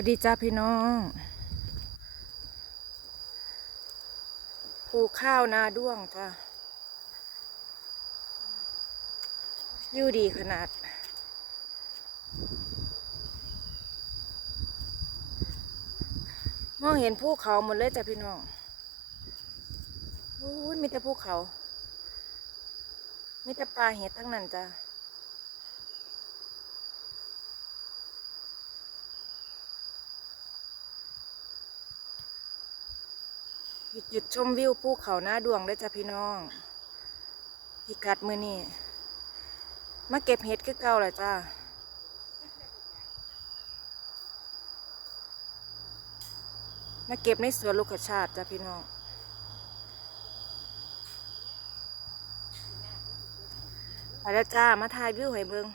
วัสดีจ้าพี่น้องปลูกข้าวนาด้วงจ้ายู่ดีขนาด มองเห็นภูเขาหมดเลยจ้ะพี่น้องโอ้ยมีแต่ภูเขา มีแต่ปลาเห็ดทั้งนั้นจ้ะ หยุดชมวิวภูเขาหน้าดวงได้จ้ะพี่น้อง พิกัดมือนี่มาเก็บเห็ดคือเก่าแหละจ้ามาเก็บในสวนลูกชาติจ้ะพี่น้องไปแล้วจ้ามาถ่ายวิวให้เบิง